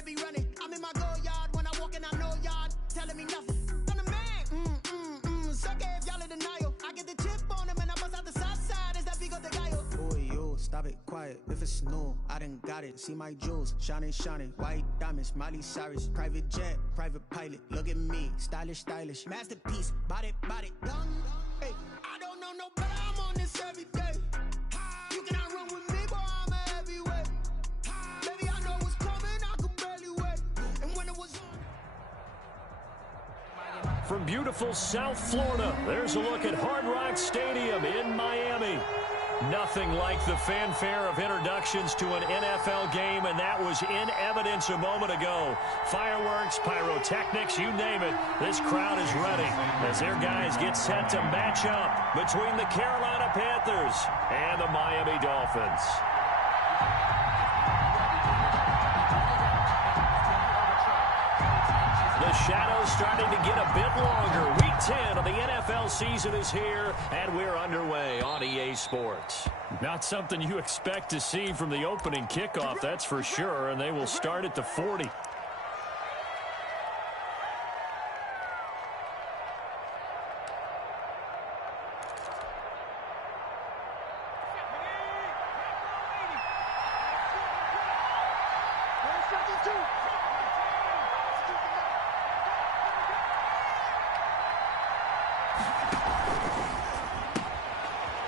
better be running. I'm in my go yard when I walk in, I know yard telling me nothing. I'm the man. Suck it if y'all in denial. I get the chip on him and I bust out the south side. Is that big of the guy? Boy, yo, stop it, quiet. If it's new, I done got it. See my jewels, shining, shining. White diamonds, Miley Cyrus. Private jet, private pilot. Look at me, stylish, stylish. Masterpiece, body, young. Hey, I don't know no better. I'm on this every day. You cannot run with me, boy. I'm a heavyweight. Baby, I know what's coming. I could barely wait. And when it was from beautiful South Florida, there's a look at Hard Rock Stadium in Miami. Nothing like the fanfare of introductions to an NFL game, and that was in evidence a moment ago. Fireworks, pyrotechnics, you name it. This crowd is ready as their guys get set to match up between the Carolina Panthers and the Miami Dolphins. The shadow's starting to get a bit longer. Week 10 of the NFL season is here, and we're underway on EA Sports. Not something you expect to see from the opening kickoff, that's for sure, and they will start at the 40.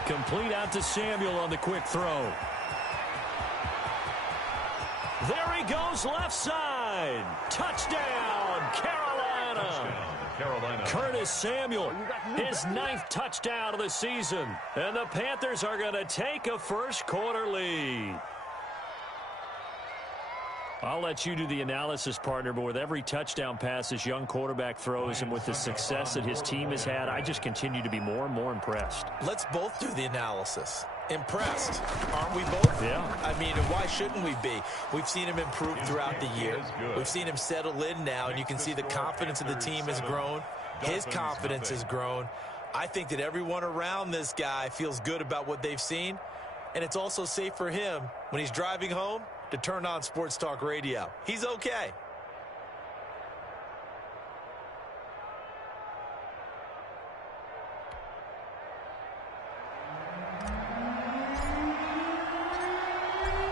Complete out to Samuel on the quick throw. There he goes, left side. Touchdown, Carolina. Curtis Samuel, his 9th touchdown of the season. And the Panthers are going to take a first quarter lead. I'll let you do the analysis, partner, but with every touchdown pass this young quarterback throws and with the success that his team has had, I just continue to be more and more impressed. Let's both do the analysis. Impressed, aren't we both? Yeah. I mean, why shouldn't we be? We've seen him improve throughout the year. We've seen him settle in now, and you can see the confidence of the team has grown. His confidence has grown. I think that everyone around this guy feels good about what they've seen, and it's also safe for him when he's driving home to turn on Sports Talk Radio. He's okay.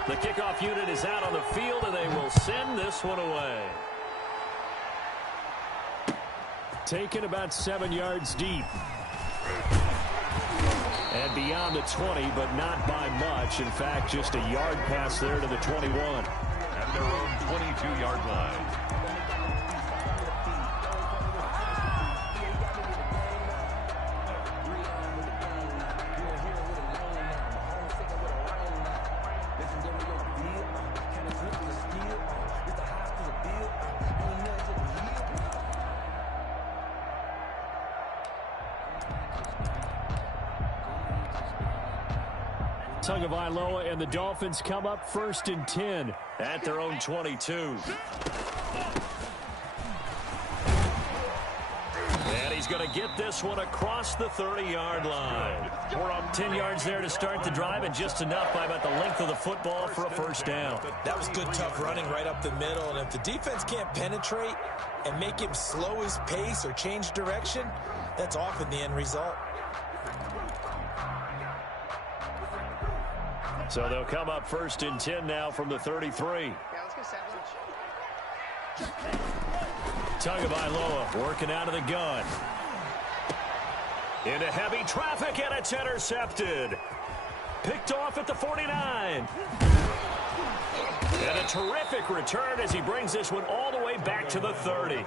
The kickoff unit is out on the field, and they will send this one away. Taken about 7 yards deep. And beyond the 20, but not by much. In fact, just a yard pass there to the 21. At their own 22-yard line. Tagovailoa and the Dolphins come up 1st and 10 at their own 22. And he's going to get this one across the 30-yard line. 10 yards there to start the drive, and just enough by about the length of the football for a first down. That was good, tough running right up the middle, and if the defense can't penetrate and make him slow his pace or change direction, that's often the end result. So they'll come up 1st and 10 now from the 33. Yeah, let's go sandwich. Tagovailoa working out of the gun. Into heavy traffic, and it's intercepted. Picked off at the 49. And a terrific return as he brings this one all the way back to the 30.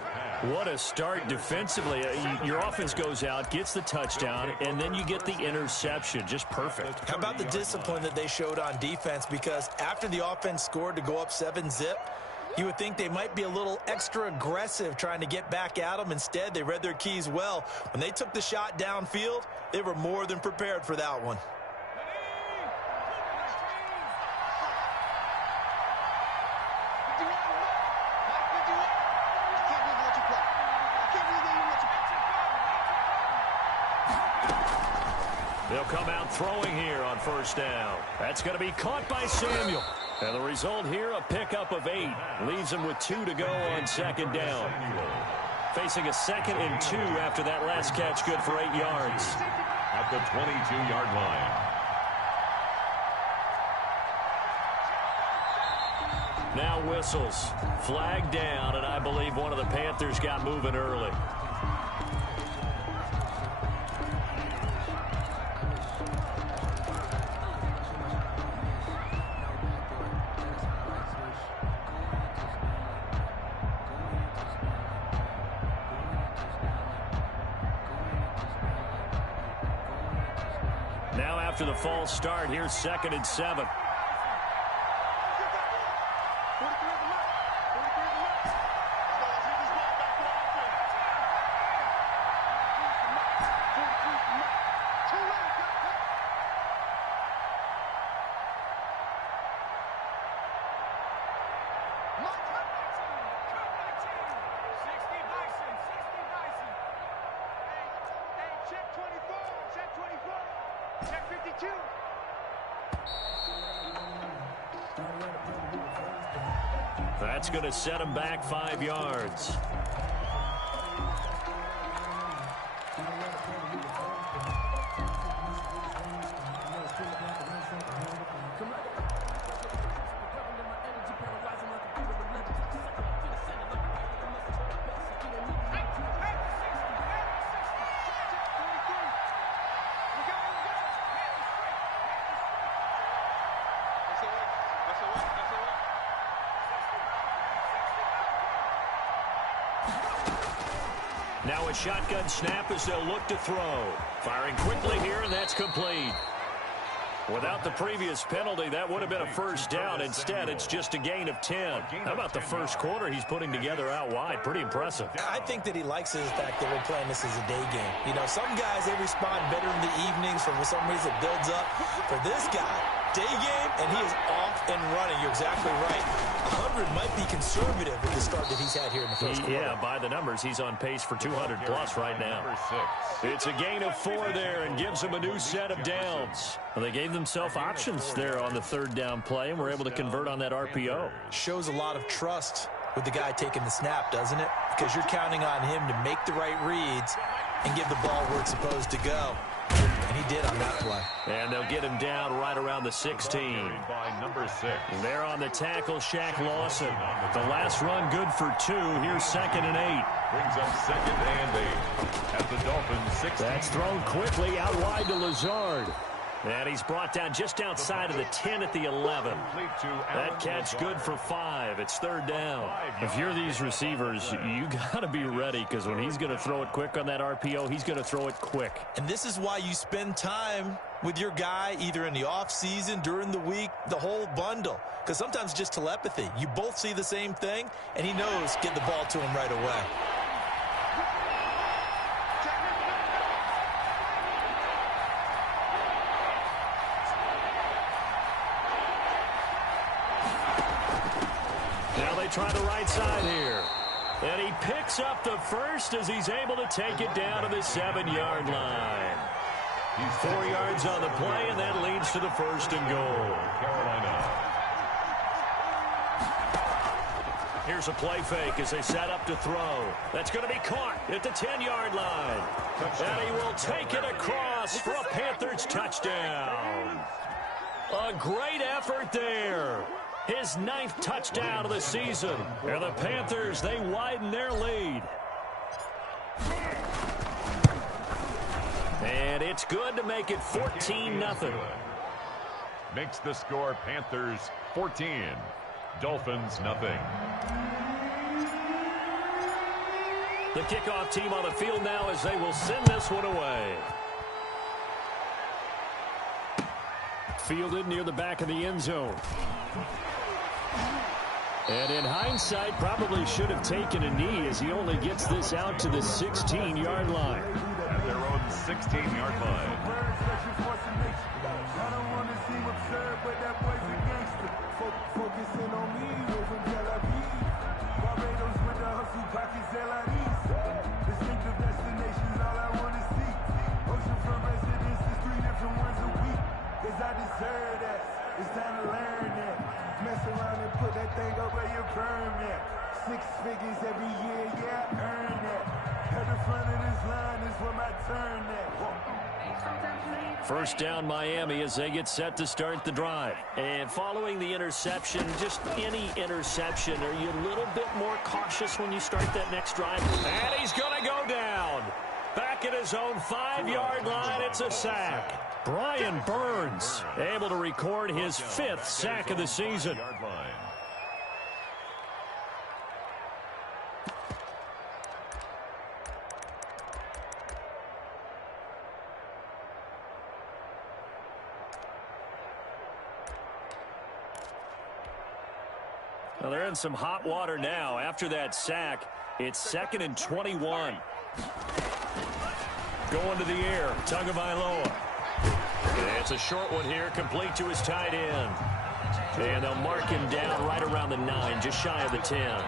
What a start defensively. Your offense goes out, gets the touchdown, and then you get the interception. Just perfect. How about the discipline that they showed on defense? Because after the offense scored to go up 7-zip, you would think they might be a little extra aggressive trying to get back at them. Instead, they read their keys well. When they took the shot downfield, they were more than prepared for that one. They'll come out throwing here on first down. That's going to be caught by Samuel. And the result here, a pickup of 8. Leaves him with 2 to go on second down. Facing a 2nd and 2 after that last catch, good for 8 yards. At the 22-yard line. Now whistles. Flag down, and I believe one of the Panthers got moving early. Now after the false start, here's 2nd and 7. That's going to set him back 5 yards. Now a shotgun snap as they'll look to throw. Firing quickly here, and that's complete. Without the previous penalty, that would have been a first down. Instead, it's just a gain of 10. How about the first quarter he's putting together out wide? Pretty impressive. I think that he likes the fact that we're playing this as a day game. You know, some guys, they respond better in the evenings. For some reason, it builds up. For this guy, day game, and he is off and running. You're exactly right. 100 might be conservative with the start that he's had here in the first quarter. Yeah, by the numbers, he's on pace for 200-plus right now. It's a gain of 4 there and gives him a new set of downs. Well, they gave themselves options there on the 3rd down play and were able to convert on that RPO. Shows a lot of trust with the guy taking the snap, doesn't it? Because you're counting on him to make the right reads and give the ball where it's supposed to go. And he did on that play. And they'll get him down right around the 16. By number 6. There on the tackle, Shaq Lawson. The last run good for 2. Here's 2nd and 8. Brings up 2nd and 8. At the Dolphins 16. That's thrown quickly out wide to Lazard. And he's brought down just outside of the 10 at the 11. That catch good for 5. It's 3rd down. If you're these receivers, you got to be ready, because when he's going to throw it quick on that RPO, he's going to throw it quick. And this is why you spend time with your guy either in the offseason, during the week, the whole bundle. Because sometimes just telepathy. You both see the same thing, and he knows get the ball to him right away. Try the right side here. And he picks up the first as he's able to take it down to the 7-yard line. 4 yards on the play, and that leads to the 1st and goal. Carolina. Here's a play fake as they set up to throw. That's going to be caught at the 10-yard line. And he will take it across for a Panthers touchdown. A great effort there. His 9th touchdown of the season. And the Panthers, they widen their lead. And it's good to make it 14-0. Makes the score Panthers 14. Dolphins nothing. The kickoff team on the field now as they will send this one away. Fielded near the back of the end zone. And in hindsight, probably should have taken a knee as he only gets this out to the 16-yard line. At their own 16-yard line. It's time to learn that. Mess me a permit. 6 figures every year, yeah, earn that. At the front of this line is where my turn at. First down Miami as they get set to start the drive. And following the interception, just any interception, are you a little bit more cautious when you start that next drive? And he's going to go down. Back at his own 5-yard line, it's a sack. Brian Burns able to record his 5th sack of the season. Well, they're in some hot water now. After that sack, it's 2nd and 21. Going to the air, Tagovailoa. It's a short one here, complete to his tight end. And they'll mark him down right around the 9, just shy of the 10.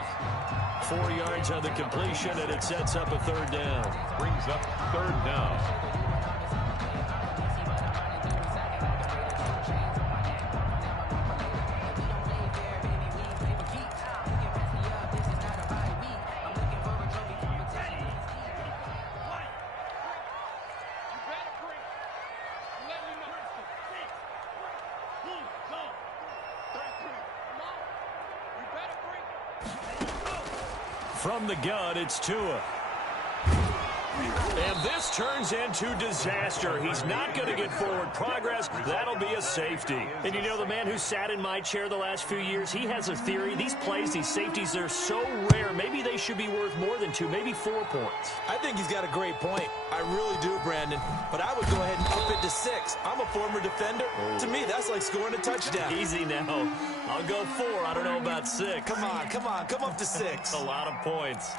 4 yards on the completion, and it sets up a 3rd down. Brings up 3rd down. From the gun, it's Tua. And this turns into disaster. He's not going to get forward progress. That'll be a safety. And you know, the man who sat in my chair the last few years, he has a theory. These plays, these safeties, they're so rare. Maybe they should be worth more than 2, maybe 4 points. I think he's got a great point. I really do, Brandon. But I would go ahead and up it to 6. I'm a former defender. Oh. To me, that's like scoring a touchdown. Easy now. I'll go 4. I don't know about 6. Come on. Come up to 6. A lot of points.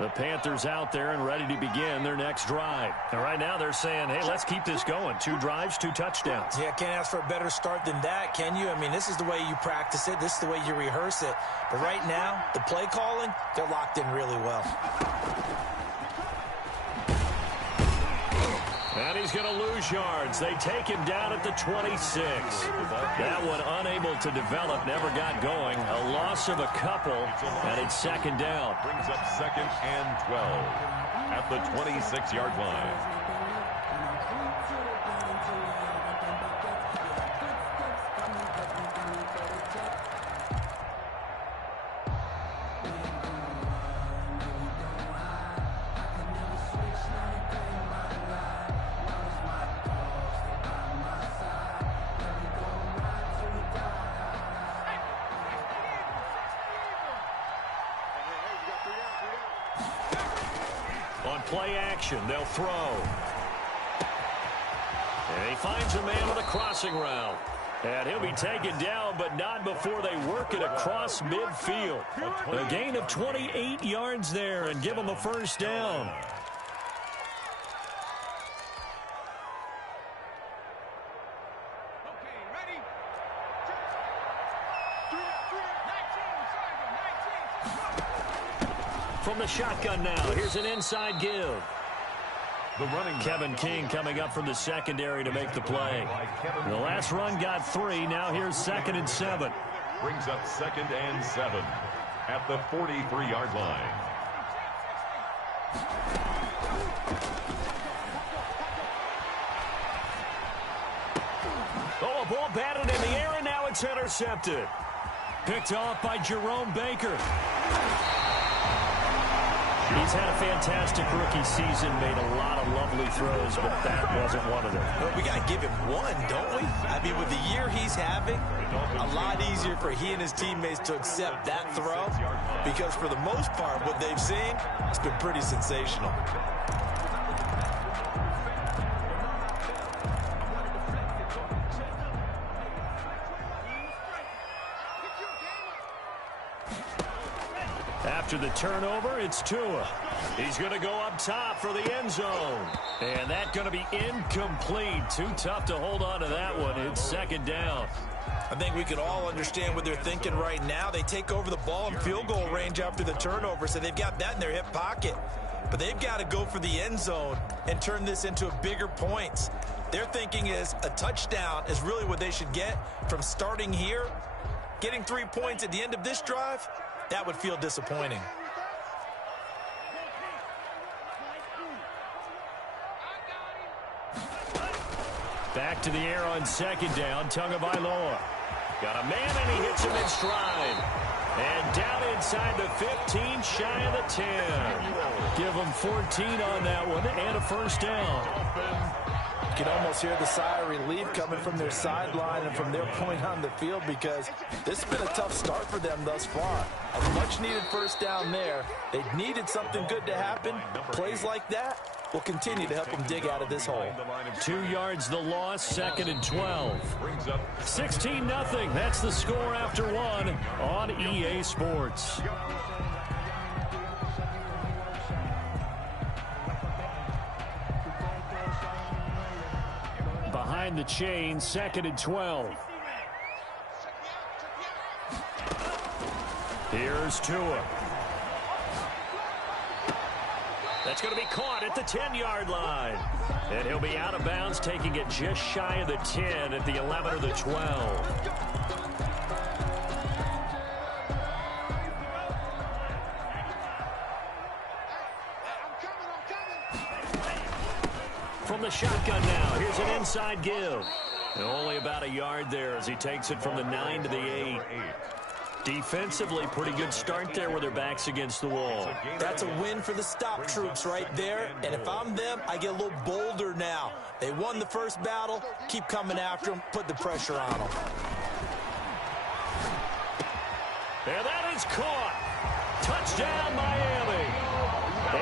The Panthers out there and ready to begin their next drive. And right now they're saying, hey, let's keep this going. 2 drives, 2 touchdowns. Yeah, can't ask for a better start than that, can you? I mean, this is the way you practice it. This is the way you rehearse it. But right now, the play calling, they're locked in really well. And he's going to lose yards. They take him down at the 26. That one unable to develop, never got going. A loss of a couple, and it's 2nd down. Brings up 2nd and 12 at the 26-yard line. Play action, they'll throw. And he finds a man on a crossing route. And he'll be taken down, but not before they work it across midfield. A gain of 28 yards there and give him a 1st down. From the shotgun now, here's an inside give. The running Kevin King coming up from the secondary to make the play. The last run got 3. Now here's 2nd and 7. Brings up 2nd and 7 at the 43-yard line. Oh, a ball batted in the air, and now it's intercepted. Picked off by Jerome Baker. He's had a fantastic rookie season, made a lot of lovely throws, but that wasn't one of them. Well, we got to give him one, don't we? I mean, with the year he's having, a lot easier for he and his teammates to accept that throw, because for the most part, what they've seen, it's been pretty sensational. After the turnover, it's Tua. He's going to go up top for the end zone. And that's going to be incomplete. Too tough to hold on to that one. It's 2nd down. I think we could all understand what they're thinking right now. They take over the ball in field goal range after the turnover, so they've got that in their hip pocket. But they've got to go for the end zone and turn this into a bigger points. Their thinking is a touchdown is really what they should get from starting here. Getting 3 points at the end of this drive, that would feel disappointing. Back to the air on second down, Tagovailoa. Got a man, and he hits him in stride. And down inside the 15, shy of the 10. Give him 14 on that one, and a first down. You can almost hear the sigh of relief coming from their sideline and from their point on the field, because this has been a tough start for them thus far. A much-needed first down there. They needed something good to happen. Plays like that will continue to help them dig out of this hole. 2 yards the loss, 2nd and 12. 16-0. That's the score after one on EA Sports. Behind the chain, 2nd and 12. Here's Tua. That's going to be caught at the 10-yard line. And he'll be out of bounds, taking it just shy of the 10 at the 11 or the 12. From the shotgun now, here's an inside give. And only about a yard there as he takes it from the 9 to the 8. Defensively, pretty good start there with their backs against the wall. That's a win for the stop troops right there. And if I'm them, I get a little bolder now. They won the first battle. Keep coming after them. Put the pressure on them. And that is caught. Touchdown, Miami.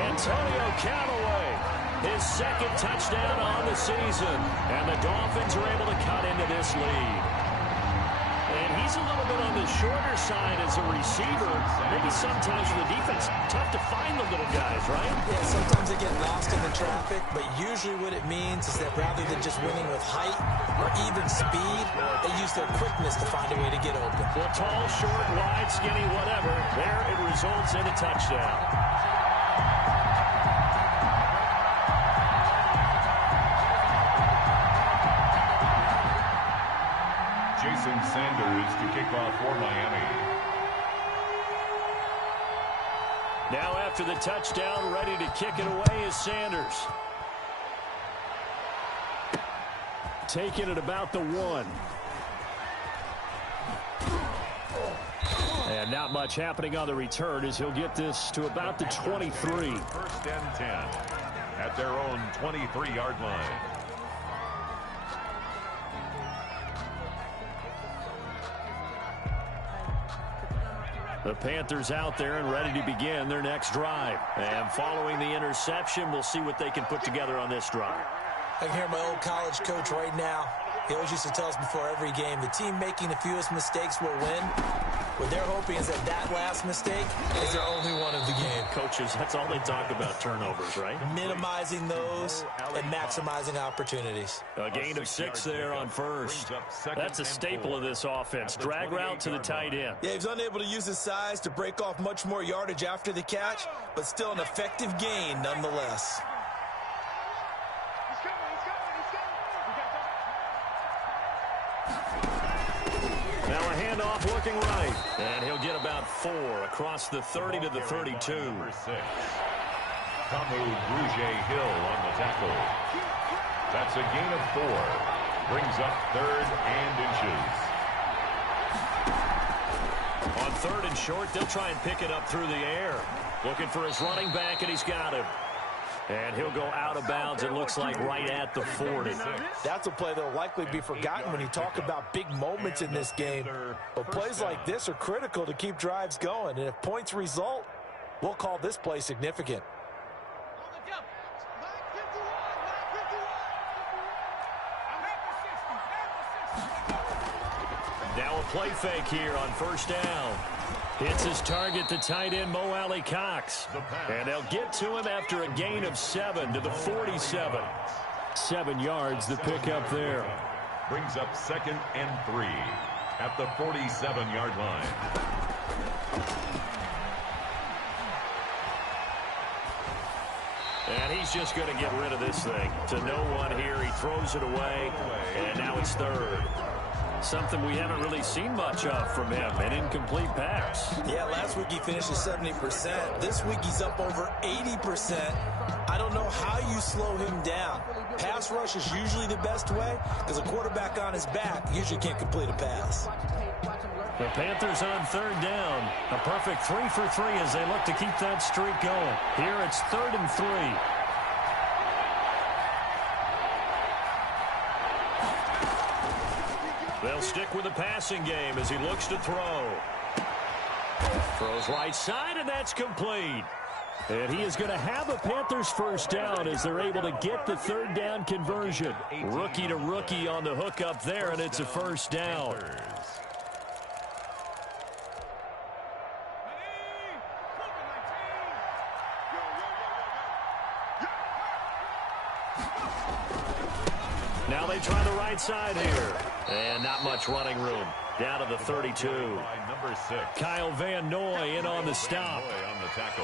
Antonio Callaway, his 2nd touchdown on the season. And the Dolphins are able to cut into this lead. And he's a little bit on the shorter side as a receiver. Maybe sometimes for the defense, tough to find the little guys, right? Yeah, sometimes they get lost in the traffic, but usually what it means is that rather than just winning with height or even speed, they use their quickness to find a way to get open. Well, tall, short, wide, skinny, whatever. There it results in a touchdown. Sanders to kick off for Miami. Now after the touchdown, ready to kick it away is Sanders. Taking it about the 1. And not much happening on the return as he'll get this to about the 23. 1st and 10 at their own 23-yard line. The Panthers out there and ready to begin their next drive. And following the interception, we'll see what they can put together on this drive. I can hear my old college coach right now. He always used to tell us before every game, the team making the fewest mistakes will win. What they're hoping is that last mistake is their only one of the game. Coaches, that's all they talk about, turnovers, right? Minimizing those and maximizing opportunities. A gain of 6 there on first. That's a staple of this offense. Drag route to the tight end. Yeah, he's unable to use his size to break off much more yardage after the catch, but still an effective gain nonetheless. Now a handoff looking right. And he'll get about 4 across the 30 to the 32. Number 6. Kamu Grugier-Hill on the tackle. That's a gain of 4. Brings up 3rd and inches. On 3rd and short, they'll try and pick it up through the air. Looking for his running back, and he's got him. And he'll go out of bounds, it looks like, right at the 40. That's a play that will likely be forgotten when you talk about big moments in this game. But plays like this are critical to keep drives going. And if points result, we'll call this play significant. Now a play fake here on 1st down. Hits his target, the tight end, Mo Alley Cox. And they'll get to him after a gain of 7 to the 47. 7 yards, the pickup there. Brings up 2nd and 3 at the 47-yard line. And he's just going to get rid of this thing. To no one here, he throws it away, and now it's third. Something we haven't really seen much of from him, an incomplete pass. Yeah, last week he finished at 70%. This week he's up over 80%. I don't know how you slow him down. Pass rush is usually the best way because a quarterback on his back usually can't complete a pass. The Panthers on third down. A perfect 3 for 3 as they look to keep that streak going. Here it's 3rd and 3. They'll stick with the passing game as he looks to throw. Throws right side, and that's complete. And he is going to have a Panthers first down as they're able to get the third down conversion. Rookie to rookie on the hook up there, and it's a first down. Now they try the right side here. And not much running room. Down to the 32. Number 6. Kyle Van Noy in on the stop.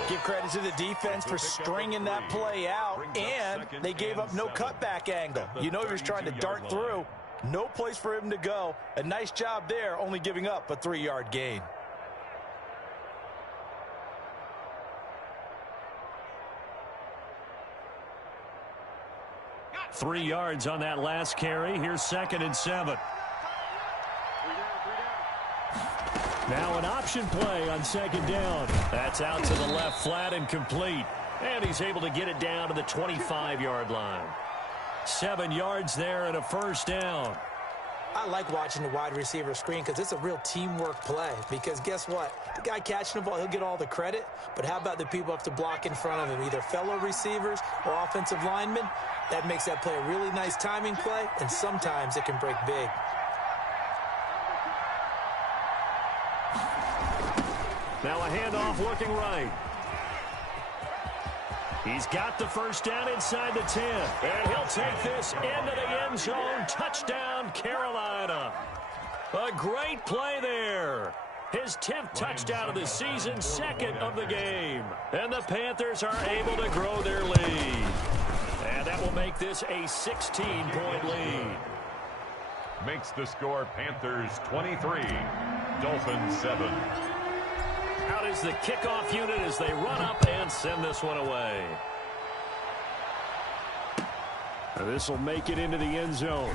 Give credit to the defense for stringing that play out, and they gave up no cutback angle. You know he was trying to dart through. No place for him to go. A nice job there, only giving up a 3-yard gain. Three yards on that last carry. Here's 2nd and 7. Now an option play on 2nd down. That's out to the left flat and complete. And he's able to get it down to the 25-yard line. 7 yards there and a first down. I like watching the wide receiver screen because it's a real teamwork play. Because guess what? The guy catching the ball, he'll get all the credit. But how about the people up to block in front of him, either fellow receivers or offensive linemen? That makes that play a really nice timing play, and sometimes it can break big. Now a handoff looking right. He's got the first down inside the 10. And he'll take this into the end zone. Touchdown, Carolina. A great play there. His 10th touchdown of the season, 2nd of the game. And the Panthers are able to grow their lead. And that will make this a 16-point lead. Makes the score Panthers 23, Dolphins 7. Out is the kickoff unit as they run up and send this one away. This will make it into the end zone.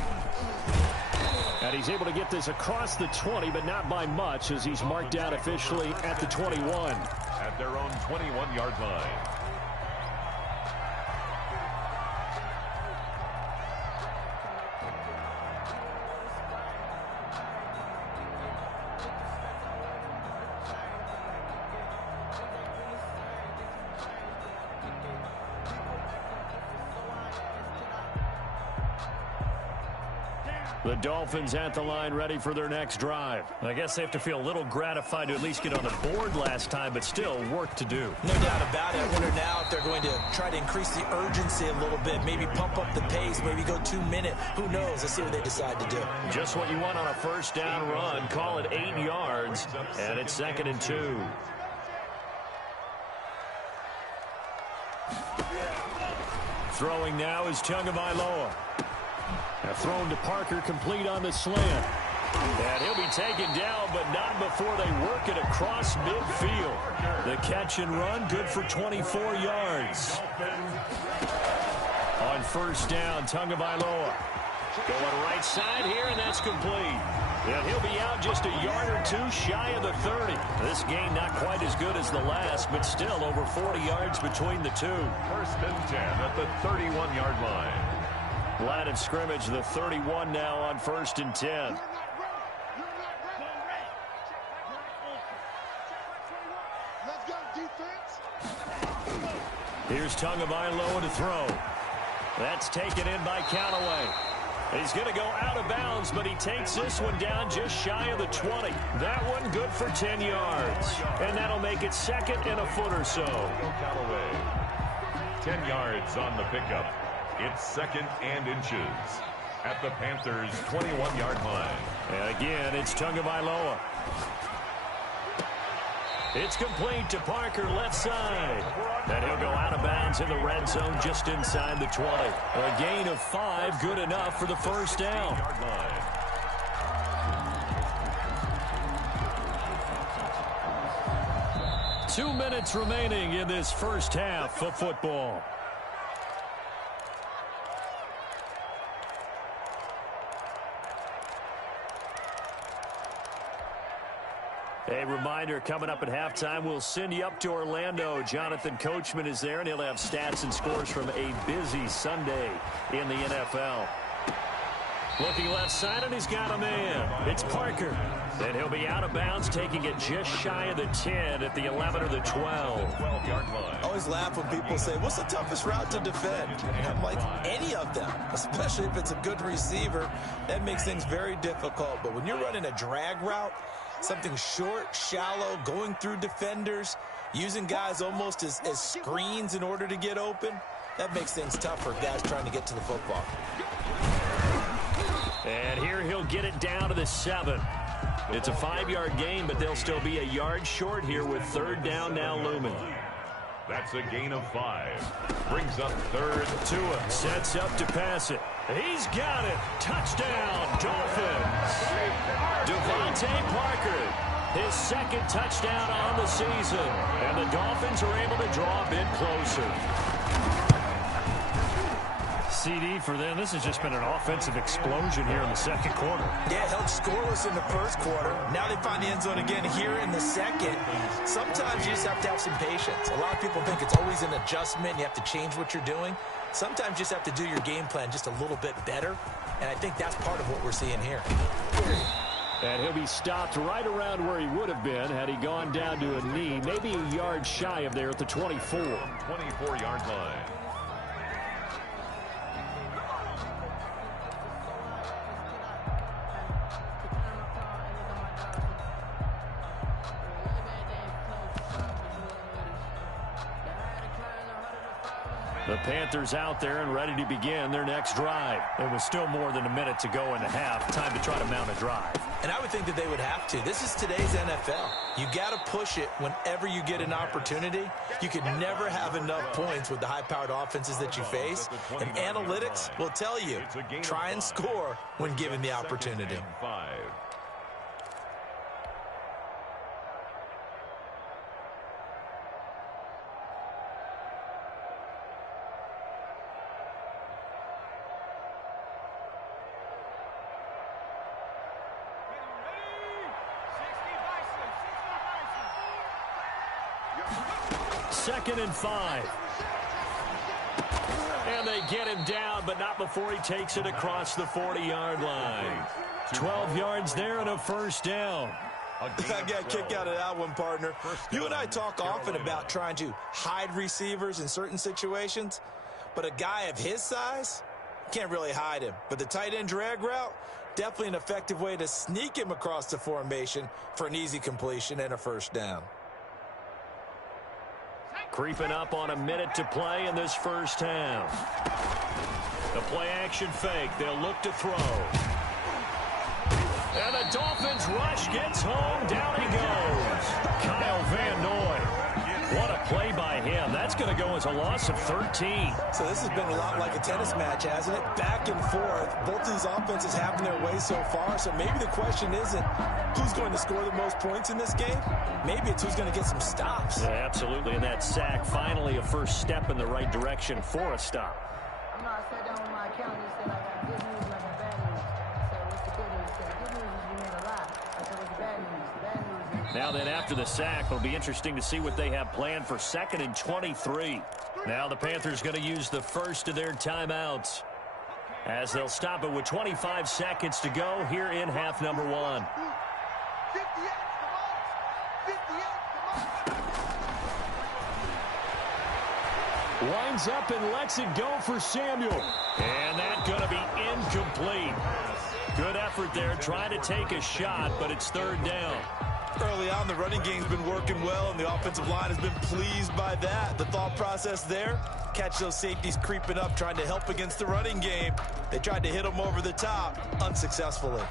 And he's able to get this across the 20, but not by much as he's marked out officially at the 21. At their own 21-yard line. The Dolphins at the line ready for their next drive. I guess they have to feel a little gratified to at least get on the board last time, but still work to do. No doubt about it. I wonder now if they're going to try to increase the urgency a little bit, maybe pump up the pace, maybe go 2-minute. Who knows? Let's see what they decide to do. Just what you want on a first down run. Call it 8 yards, and it's 2nd and 2. Throwing now is Tagovailoa. Now thrown to Parker, complete on the slant. And he'll be taken down, but not before they work it across midfield. The catch and run, good for 24 yards. On first down, Tagovailoa. Going right side here, and that's complete. And he'll be out just a yard or two shy of the 30. This game not quite as good as the last, but still over 40 yards between the two. 1st and 10 at the 31-yard line. Line of scrimmage, the 31 now on 1st and 10. Here's Tagovailoa to throw. That's taken in by Callaway. He's going to go out of bounds, but he takes this one down just shy of the 20. That one good for 10 yards. And that'll make it 2nd and a foot or so. Callaway, 10 yards on the pickup. It's 2nd and inches at the Panthers' 21-yard line. And again, it's Tagovailoa. It's complete to Parker, left side. And he'll go out of bounds in the red zone just inside the 20. A gain of 5, good enough for the first down. 2 minutes remaining in this first half of football. A reminder, coming up at halftime, we'll send you up to Orlando. Jonathan Coachman is there, and he'll have stats and scores from a busy Sunday in the NFL. Looking left side, and he's got a man. It's Parker. And he'll be out of bounds, taking it just shy of the 10 at the 11 or the 12. 12-yard line. I always laugh when people say, what's the toughest route to defend? I'm like, any of them, especially if it's a good receiver. That makes things very difficult. But when you're running a drag route, something short, shallow, going through defenders, using guys almost as screens in order to get open, that makes things tough for guys trying to get to the football. And here he'll get it down to the 7. It's a 5-yard gain, but they'll still be a yard short here with third down now looming. That's a gain of 5. Brings up third. Tua sets up to pass it. He's got it. Touchdown, Dolphins. Devontae Parker, his second touchdown on the season. And the Dolphins are able to draw a bit closer. CD for them. This has just been an offensive explosion here in the second quarter. Yeah, held scoreless in the first quarter. Now they find the end zone again here in the second. Sometimes you just have to have some patience. A lot of people think it's always an adjustment. You have to change what you're doing. Sometimes you just have to do your game plan just a little bit better. And I think that's part of what we're seeing here. And he'll be stopped right around where he would have been had he gone down to a knee, maybe a yard shy of there at the 24. 24-yard line. The Panthers out there and ready to begin their next drive. There was still more than a minute to go in the half. Time to try to mount a drive. And I would think that they would have to. This is today's NFL. You got to push it whenever you get an opportunity. You could never have enough points with the high-powered offenses that you face. And analytics will tell you, try and score when given the opportunity. 5. Second and 5. And they get him down, but not before he takes it across the 40-yard line. 12 yards there and a first down. I got a kick out of that one, partner. You and I talk often about trying to hide receivers in certain situations, but a guy of his size can't really hide him. But the tight end drag route, definitely an effective way to sneak him across the formation for an easy completion and a first down. Creeping up on a minute to play in this first half. The play-action fake. They'll look to throw. And the Dolphins rush gets home. Down he goes. Kyle Van Noy. What a play by him. That's going to go as a loss of 13. So this has been a lot like a tennis match, hasn't it? Back and forth. Both of these offenses having their way so far. So maybe the question isn't who's going to score the most points in this game. Maybe it's who's going to get some stops. Yeah, absolutely. And that sack, finally a first step in the right direction for a stop. I sat down with my accountant and said, I got good news and I got bad news. I said, what's the good news? He said, the good news is we made a lot. I said, what's the bad news? The bad news is... Now then, after the sack, it'll be interesting to see what they have planned for 2nd and 23. Now the Panthers going to use the first of their timeouts as they'll stop it with 25 seconds to go here in half number 1. Winds up and lets it go for Samuel. And that's going to be incomplete. Good effort there, trying to take a shot, but it's third down. Early on, the running game's been working well, and the offensive line has been pleased by that. The thought process there, catch those safeties creeping up, trying to help against the running game. They tried to hit them over the top, unsuccessfully.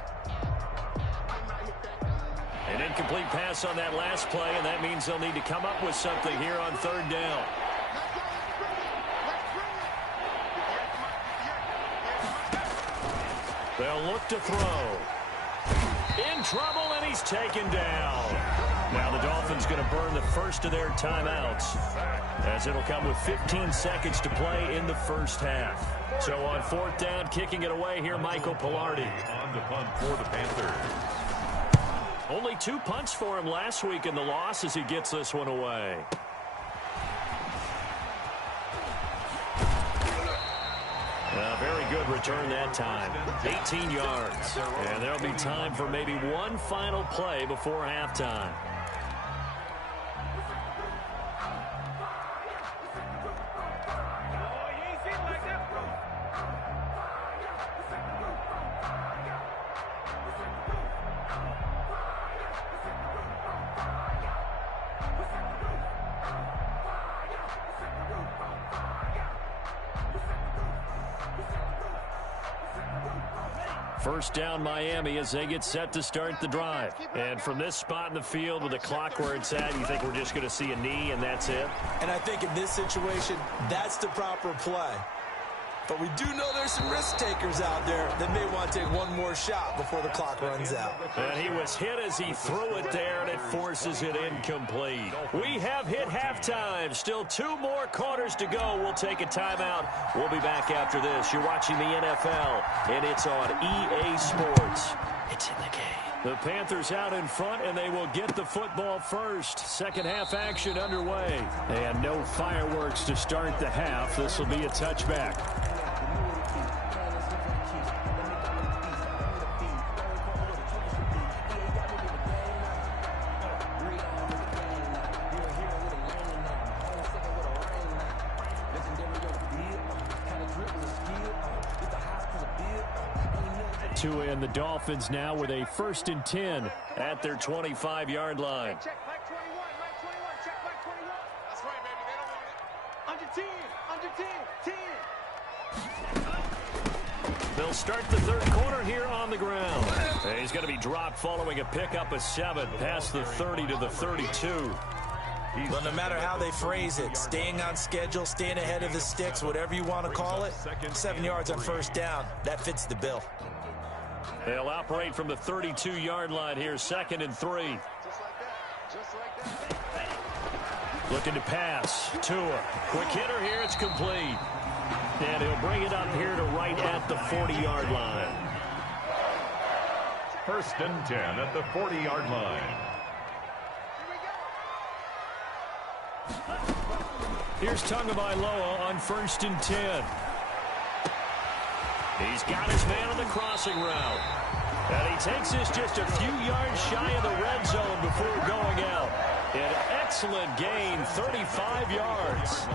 And An incomplete pass on that last play, and that means they'll need to come up with something here on third down. They'll look to throw. In trouble, and he's taken down. Now the Dolphins going to burn the first of their timeouts, as it'll come with 15 seconds to play in the first half. So on fourth down, kicking it away here, Michael Pilardi. On the punt for the Panthers. Only 2 punts for him last week in the loss as he gets this one away. A very good return that time. 18 yards. And there'll be time for maybe one final play before halftime. First down, Miami, as they get set to start the drive. And from this spot in the field with the clock where it's at, you think we're just going to see a knee and that's it? And I think in this situation, that's the proper play. But we do know there's some risk takers out there that may want to take one more shot before the clock runs out. And he was hit as he threw it there, and it forces it incomplete. We have hit halftime. Still 2 more quarters to go. We'll take a timeout. We'll be back after this. You're watching the NFL, and it's on EA Sports. It's in the game. The Panthers out in front, and they will get the football first. Second half action underway. And no fireworks to start the half. This will be a touchback. And the Dolphins now with a 1st and 10 at their 25-yard line. Check back 21, Mike 21, check back 21. That's right, baby. They don't want it. Under 10. They'll start the third quarter here on the ground. He's going to be dropped following a pickup of 7 past the 30 to the 32. Well, no matter how they phrase it, staying on schedule, staying ahead of the sticks, whatever you want to call it, 7 yards on first down, that fits the bill. They'll operate from the 32-yard line here, 2nd and 3. Looking to pass. Tua. Quick hitter here. It's complete. And he'll bring it up here to right at the 40-yard line. 1st and 10 at the 40-yard line. Here's Tagovailoa on 1st and 10. He's got his man on the crossing route. And he takes this just a few yards shy of the red zone before going out. An excellent gain, 35 yards.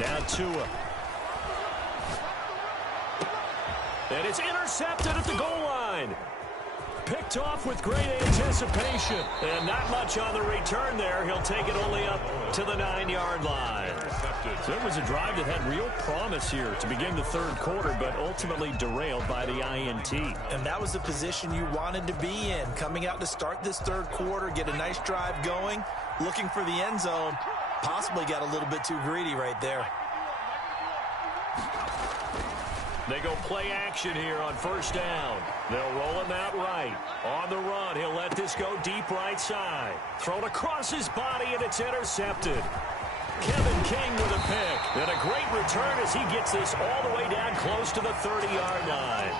Now Tua. And it's intercepted at the goal line. Picked off with great anticipation. And not much on the return there. He'll take it only up to the 9-yard line. So it was a drive that had real promise here to begin the third quarter, but ultimately derailed by the INT. And that was the position you wanted to be in. Coming out to start this third quarter, get a nice drive going, looking for the end zone. Possibly got a little bit too greedy right there. They go play action here on 1st down. They'll roll him out right. On the run, he'll let this go deep right side. Thrown across his body, and it's intercepted. Kevin King with a pick. And a great return as he gets this all the way down close to the 30-yard line.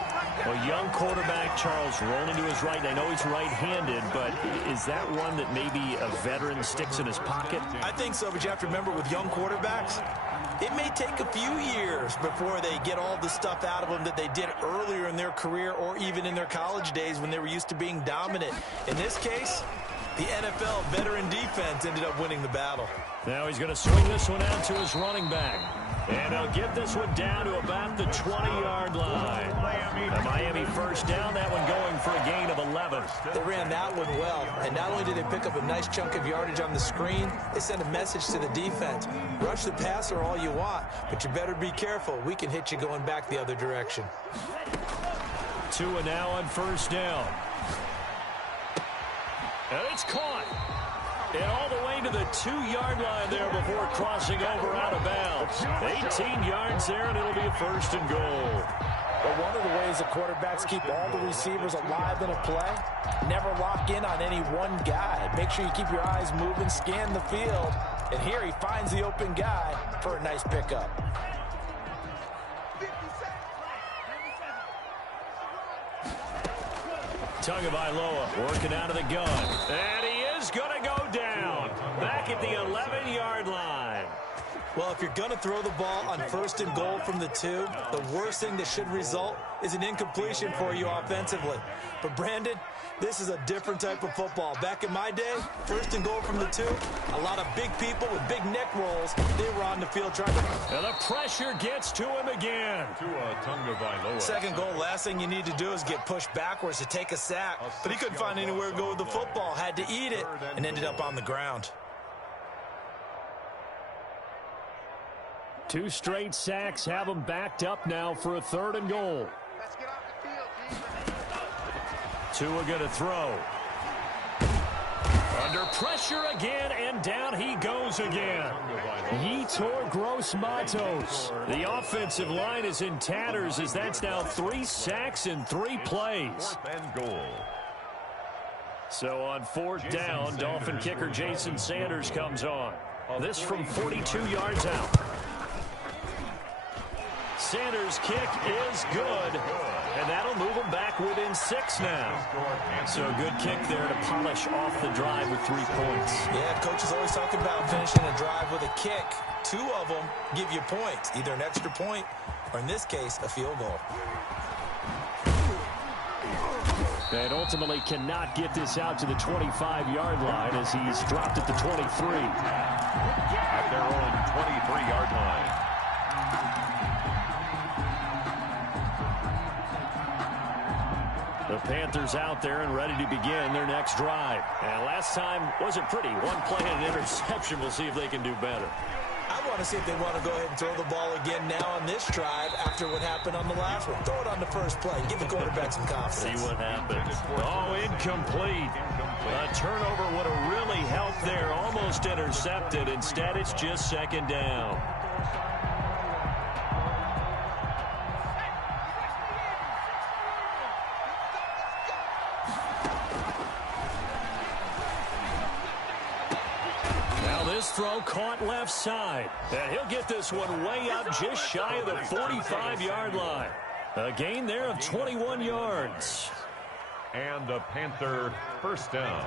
A young quarterback, Charles, rolling to his right. I know he's right-handed, but is that one that maybe a veteran sticks in his pocket? I think so, but you have to remember with young quarterbacks, it may take a few years before they get all the stuff out of them that they did earlier in their career or even in their college days when they were used to being dominant. In this case, the NFL veteran defense ended up winning the battle. Now he's going to swing this one out to his running back. And he'll get this one down to about the 20-yard line. A Miami 1st down, that one going for a gain of 11. They ran that one well, and not only did they pick up a nice chunk of yardage on the screen, they sent a message to the defense. Rush the passer all you want, but you better be careful. We can hit you going back the other direction. Tua now on first down. And it's caught. And all the way to the 2-yard line there before crossing over out of bounds. 18 yards there, and it'll be a first and goal. But one of the ways the quarterbacks keep all the receivers alive in a play, never lock in on any one guy. Make sure you keep your eyes moving, scan the field. And here he finds the open guy for a nice pickup. Tagovailoa working out of the gun. And he is going to go down. Back at the 11-yard line. Well, if you're going to throw the ball on first and goal from the 2, the worst thing that should result is an incompletion for you offensively. But, Brandon, this is a different type of football. Back in my day, first and goal from the 2, a lot of big people with big neck rolls, they were on the field trying to... And the pressure gets to him again. Second goal, last thing you need to do is get pushed backwards to take a sack. But he couldn't find anywhere to go with the football, had to eat it, and ended up on the ground. 2 straight sacks have him backed up now for a 3rd and goal. Tua going to throw. Under pressure again, and down he goes again. Yetur Gross-Matos. The offensive line is in tatters as that's now 3 sacks in 3 plays. So on 4th down, Dolphin kicker Jason Sanders comes on. This from 42 yards out. Sanders' kick is good, and that'll move him back within 6 now. So a good kick there to polish off the drive with 3 points. Yeah, coaches always talk about finishing a drive with a kick. 2 of them give you points, either an extra point or, in this case, a field goal. And ultimately cannot get this out to the 25-yard line as he's dropped at the 23. At their own 23-yard line. The Panthers out there and ready to begin their next drive. And last time wasn't pretty. 1 play and an interception. We'll see if they can do better. I want to see if they want to go ahead and throw the ball again now on this drive after what happened on the last one. Throw it on the first play. Give the quarterback some confidence. See what happens. Oh, incomplete. A turnover would have really helped there. Almost intercepted. Instead, it's just 2nd down. Throw caught left side. And he'll get this one way up just shy of the 45-yard line. A gain there of 21 yards. And a Panther first down.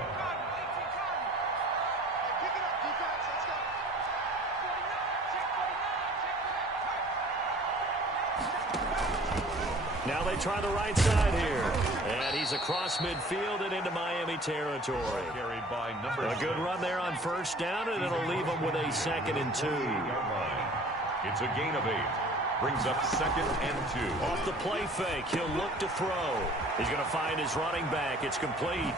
Now they try the right side here. And he's across midfield and into Miami territory. Carried by number A good run there on first down, and it'll leave him with a 2nd and 2. It's a gain of 8. Brings up 2nd and 2. Off the play fake, he'll look to throw. He's going to find his running back. It's complete.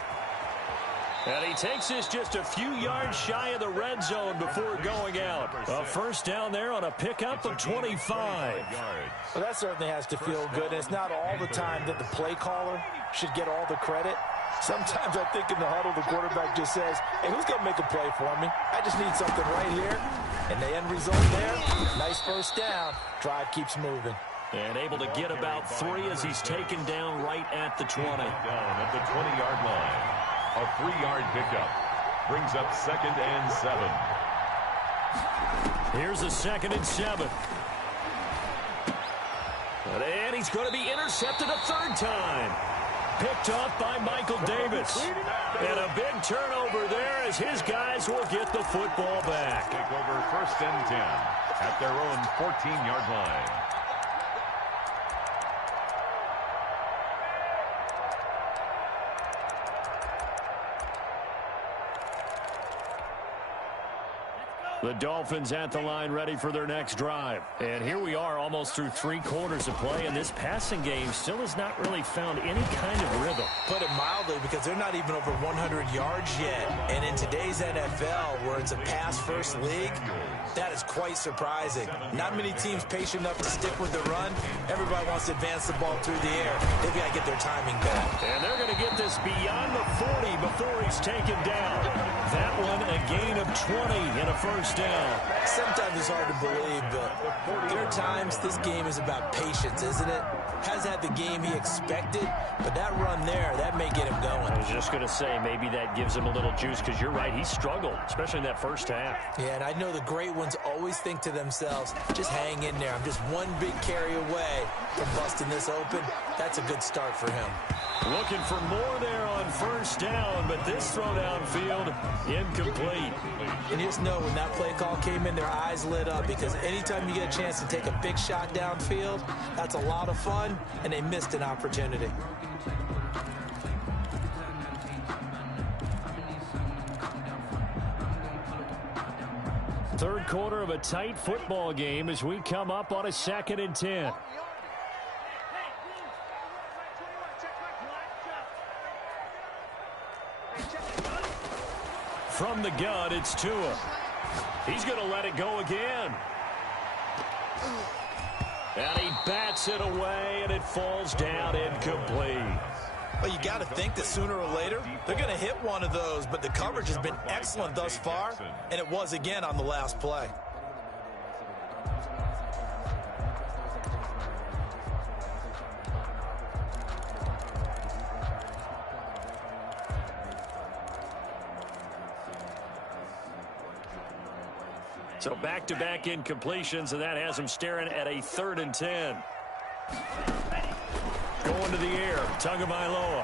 And he takes this just a few yards shy of the red zone before going out. A first down there on a pickup of 25. Well, that certainly has to feel good. And it's not all the time that the play caller should get all the credit. Sometimes I think in the huddle, the quarterback just says, hey, who's going to make a play for me? I just need something right here. And the end result there, nice first down. Drive keeps moving. And able to get about 3 as he's taken down right at the 20. Down at the 20-yard line. A 3-yard pickup. Brings up 2nd and 7. Here's a 2nd and 7. And he's going to be intercepted a 3rd time. Picked off by Michael Davis. And a big turnover there as his guys will get the football back. Take over 1st and 10 at their own 14-yard line. The Dolphins at the line ready for their next drive. And here we are almost through 3 quarters of play, and this passing game still has not really found any kind of rhythm. Put it mildly, because they're not even over 100 yards yet. And in today's NFL, where it's a pass-first league, that is quite surprising. Not many teams patient enough to stick with the run. Everybody wants to advance the ball through the air. They've got to get their timing back. And they're going to get this beyond the 40 before he's taken down. That one a gain of 20 and a first down. Sometimes it's hard to believe, but there are times this game is about patience, isn't it? Hasn't had the game he expected, but that run there, that may get him going. I was just going to say, maybe that gives him a little juice, because you're right, he struggled, especially in that first half. Yeah, and I know the great ones always think to themselves, just hang in there. I'm just one big carry away from busting this open. That's a good start for him. Looking for more there on first down, but this throw downfield, incomplete. And you just know when that play call came in, their eyes lit up, because anytime you get a chance to take a big shot downfield, that's a lot of fun, and they missed an opportunity. Third quarter of a tight football game as we come up on a 2nd and 10. From the gun, it's Tua. He's going to let it go again. And he bats it away, and it falls down incomplete. Well, you got to think that sooner or later, they're going to hit one of those, but the coverage has been excellent thus far, and it was again on the last play. So back-to-back incompletions, and that has him staring at a 3rd and 10. Going to the air, Tagovailoa.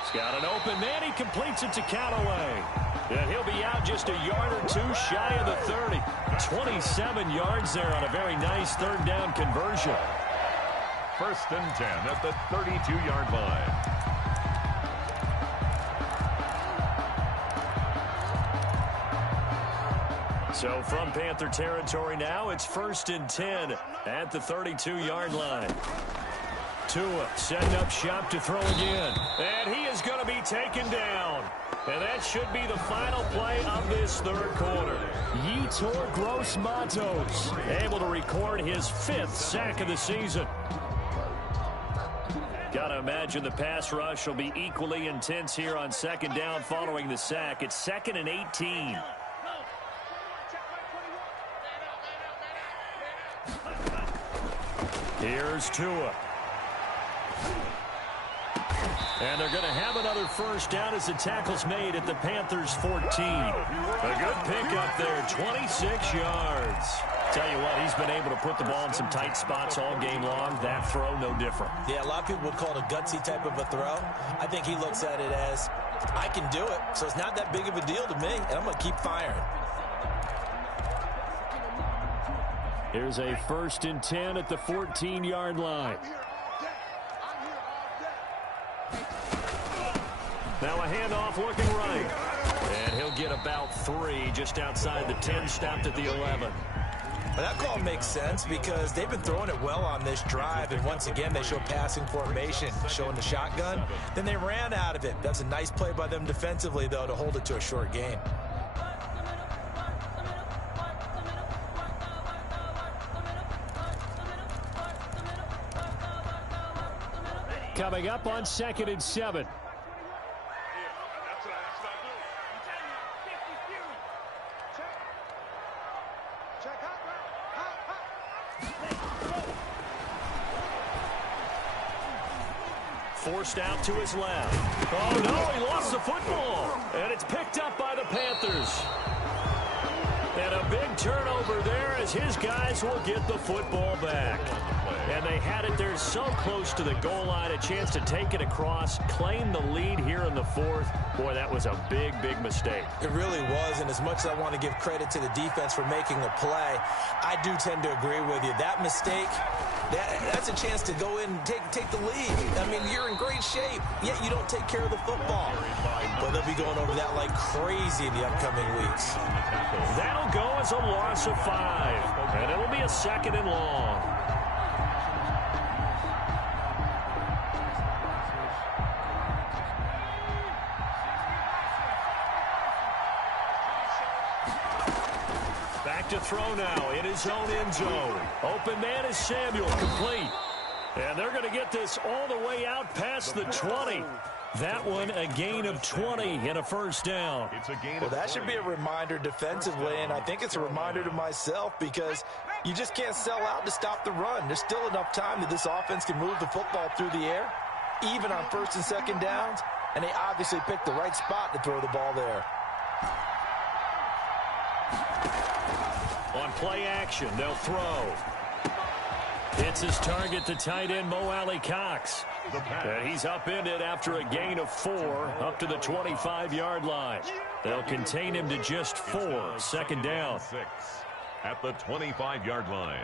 He's got an open man. He completes it to Callaway. And he'll be out just a yard or 2 shy of the 30. 27 yards there on a very nice 3rd down conversion. 1st and 10 at the 32-yard line. So from Panther territory now, it's 1st and 10 at the 32-yard line. Tua setting up shop to throw again. And he is going to be taken down. And that should be the final play of this 3rd quarter. Yetur Gross-Matos able to record his 5th sack of the season. Got to imagine the pass rush will be equally intense here on 2nd down following the sack. It's 2nd and 18. Here's Tua. And they're going to have another first down as the tackle's made at the Panthers' 14. A good pickup there, 26 yards. Tell you what, he's been able to put the ball in some tight spots all game long. That throw, no different. Yeah, a lot of people would call it a gutsy type of a throw. I think he looks at it as, I can do it, so it's not that big of a deal to me, and I'm going to keep firing. Here's a 1st and 10 at the 14-yard line. Now a handoff looking right. And he'll get about 3 just outside the 10, stopped at the 11. Well, that call makes sense because they've been throwing it well on this drive, and once again they show passing formation, showing the shotgun. Then they ran out of it. That's a nice play by them defensively, though, to hold it to a short gain. Coming up on 2nd and 7. Forced out to his left. Oh, no, he lost the football. And it's picked up by the Panthers. And a big turnover there as his guys will get the football back. And they had it there so close to the goal line, a chance to take it across, claim the lead here in the fourth. Boy, that was a big, big mistake. It really was, and as much as I want to give credit to the defense for making the play, I do tend to agree with you. That mistake, that's a chance to go in and take the lead. I mean, you're in great shape, yet you don't take care of the football. But they'll be going over that like crazy in the upcoming weeks. That'll go as a loss of 5, and it'll be a 2nd and long. Back to throw now in his own end zone. Open man is Samuel, complete. And they're going to get this all the way out past the 20. That one a gain of 20 and a first down. Well, that should be a reminder defensively, and I think it's a reminder to myself because you just can't sell out to stop the run. There's still enough time that this offense can move the football through the air, even on 1st and 2nd downs, and they obviously picked the right spot to throw the ball there. On play action, they'll throw. It's his target, the tight end, Mo Alley-Cox. And he's upended after a gain of 4 up to the 25-yard line. They'll contain him to just 4, 2nd down. 6 at the 25-yard line.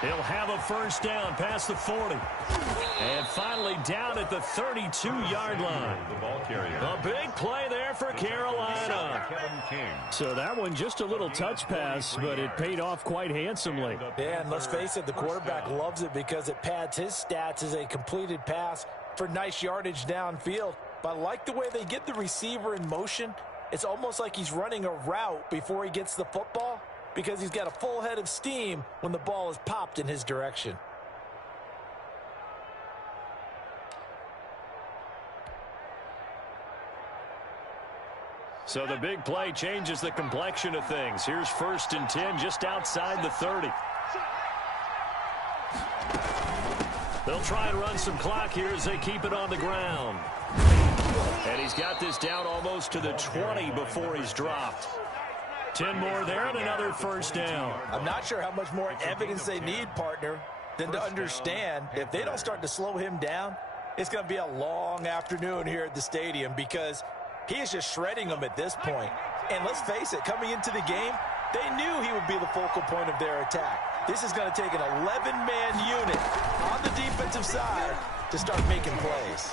He'll have a first down past the 40. And finally down at the 32-yard line. The ball carrier. A big play there for Carolina. So that one just a little touch pass, but it paid off quite handsomely. Yeah, and let's face it, the quarterback loves it because it pads his stats as a completed pass for nice yardage downfield. But I like the way they get the receiver in motion. It's almost like he's running a route before he gets the football, because he's got a full head of steam when the ball is popped in his direction. So the big play changes the complexion of things. Here's 1st and 10 just outside the 30. They'll try and run some clock here as they keep it on the ground. And he's got this down almost to the 20 before he's dropped. 10 more there and another first down. I'm not sure how much more evidence they need, partner, than to understand if they don't start to slow him down, it's going to be a long afternoon here at the stadium because he is just shredding them at this point. And let's face it, coming into the game, they knew he would be the focal point of their attack. This is going to take an 11-man unit on the defensive side to start making plays.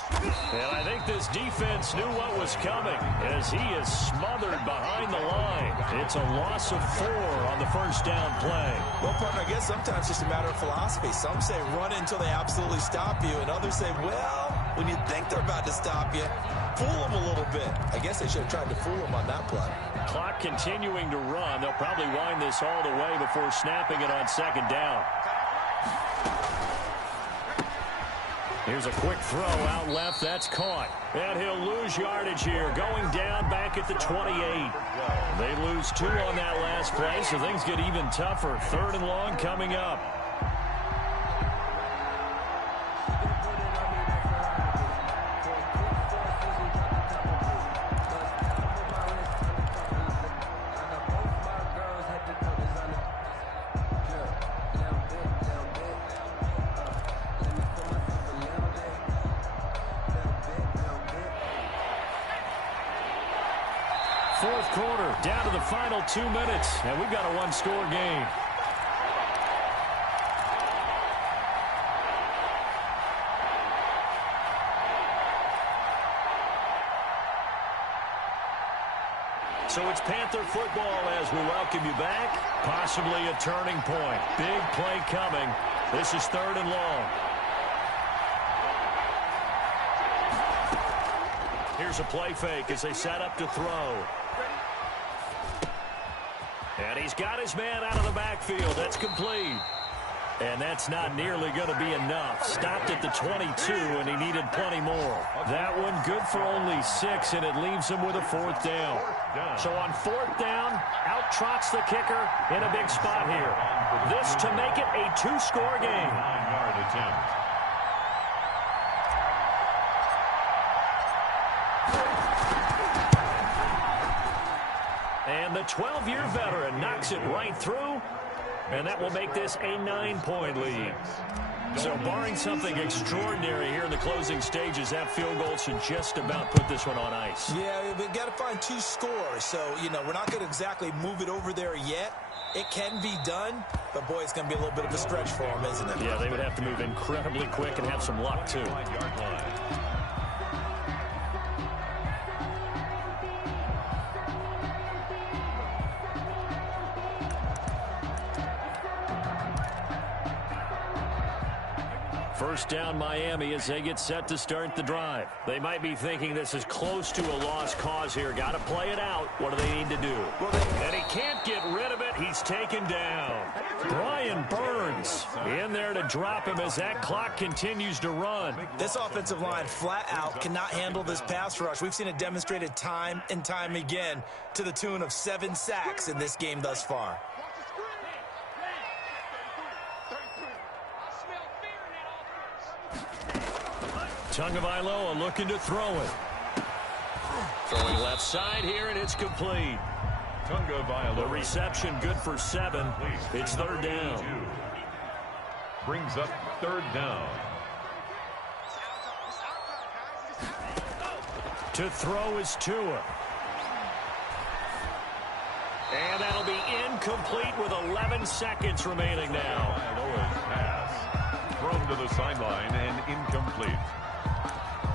And I think this defense knew what was coming as he is smothered behind the line. It's a loss of 4 on the first down play. Well, partner, I guess sometimes it's just a matter of philosophy. Some say run until they absolutely stop you, and others say, well, when you think they're about to stop you, fool them a little bit. I guess they should have tried to fool them on that play. Clock continuing to run. They'll probably wind this all the way before snapping it on 2nd down. Here's a quick throw out left. That's caught. And he'll lose yardage here. Going down back at the 28. They lose 2 on that last play, so things get even tougher. 3rd and long coming up. Fourth quarter, down to the final 2 minutes, and we've got a one-score game. So it's Panther football as we welcome you back. Possibly a turning point. Big play coming. This is 3rd and long. Here's a play fake as they set up to throw. And he's got his man out of the backfield. That's complete. And that's not nearly going to be enough. Stopped at the 22, and he needed plenty more. That one good for only 6, and it leaves him with a 4th down. So on 4th down, out trots the kicker in a big spot here. This to make it a 2-score game. 9-yard attempt. And the 12-year veteran knocks it right through, and that will make this a 9-point lead. So barring something extraordinary here in the closing stages, that field goal should just about put this one on ice. Yeah, we've got to find 2 scores. So, we're not going to exactly move it over there yet. It can be done, but, boy, it's going to be a little bit of a stretch for them, isn't it? Yeah, they would have to move incredibly quick and have some luck, too. 9-yard line. First down Miami as they get set to start the drive. They might be thinking this is close to a lost cause here. Got to play it out. What do they need to do? And he can't get rid of it. He's taken down. Brian Burns in there to drop him as that clock continues to run. This offensive line flat out cannot handle this pass rush. We've seen it demonstrated time and time again to the tune of 7 sacks in this game thus far. Tagovailoa looking to throw it. Throwing left side here, and it's complete. Tagovailoa. The reception good for 7. It's 3rd down. Brings up 3rd down. To throw is Tua. And that'll be incomplete with 11 seconds remaining now. Tagovailoa's pass thrown to the sideline and incomplete.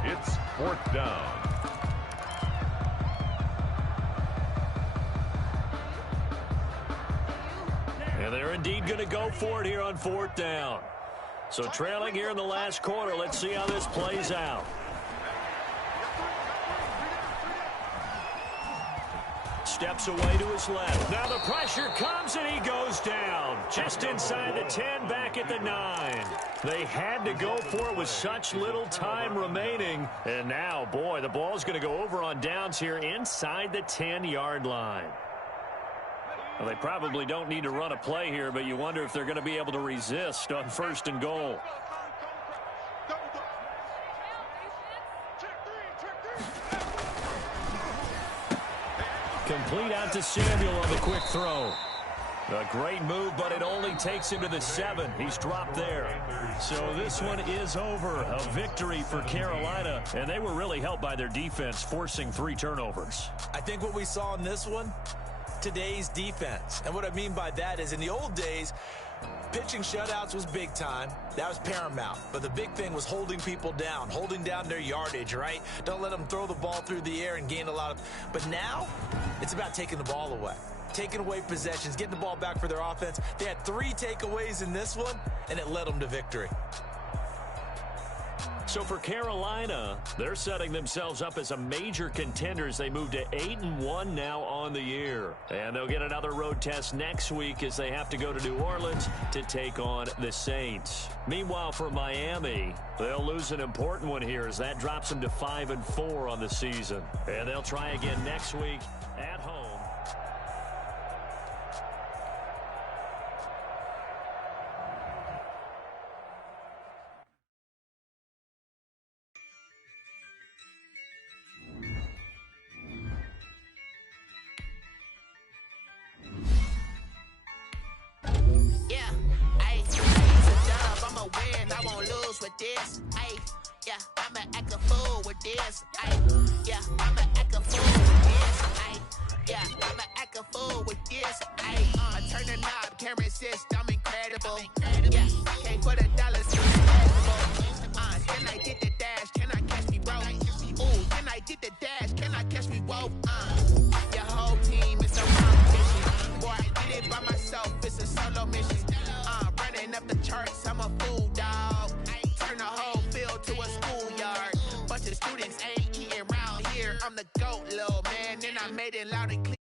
It's 4th down. And they're indeed going to go for it here on 4th down. So trailing here in the last quarter, let's see how this plays out. Steps away to his left. Now the pressure comes and he goes down. Just inside the 10, back at the 9. They had to go for it with such little time remaining. And now, boy, the ball's going to go over on downs here inside the 10-yard line. Well, they probably don't need to run a play here, but you wonder if they're going to be able to resist on 1st and goal. Complete out to Samuel on the quick throw. A great move, but it only takes him to the 7. He's dropped there. So this one is over. A victory for Carolina, and they were really helped by their defense, forcing 3 turnovers. I think what we saw in this one, today's defense. And what I mean by that is in the old days, pitching shutouts was big time. That was paramount. But the big thing was holding people down, holding down their yardage, right? Don't let them throw the ball through the air and gain a lot of... But now, it's about taking the ball away. Taking away possessions, getting the ball back for their offense. They had 3 takeaways in this one, and it led them to victory. So for Carolina, they're setting themselves up as a major contender as they move to 8-1 now on the year. And they'll get another road test next week as they have to go to New Orleans to take on the Saints. Meanwhile, for Miami, they'll lose an important one here as that drops them to 5-4 on the season. And they'll try again next week at home. This, yeah, I'ma act a fool with this, yeah, I'ma act a fool with this, yeah, I'ma act a fool with this, I turn the knob, camera assist, I'm incredible, yeah, came for the dollars, then I did the dash, can I catch me, bro, ooh, then I did the dash, can I catch me, whoa, your whole team is a competition, boy, I did it by myself, it's a solo mission, running up the charts, I'm a fool, dog. Turn the whole field to a schoolyard. Bunch of students ain't eating round here. I'm the GOAT, little man, and I made it loud and clear.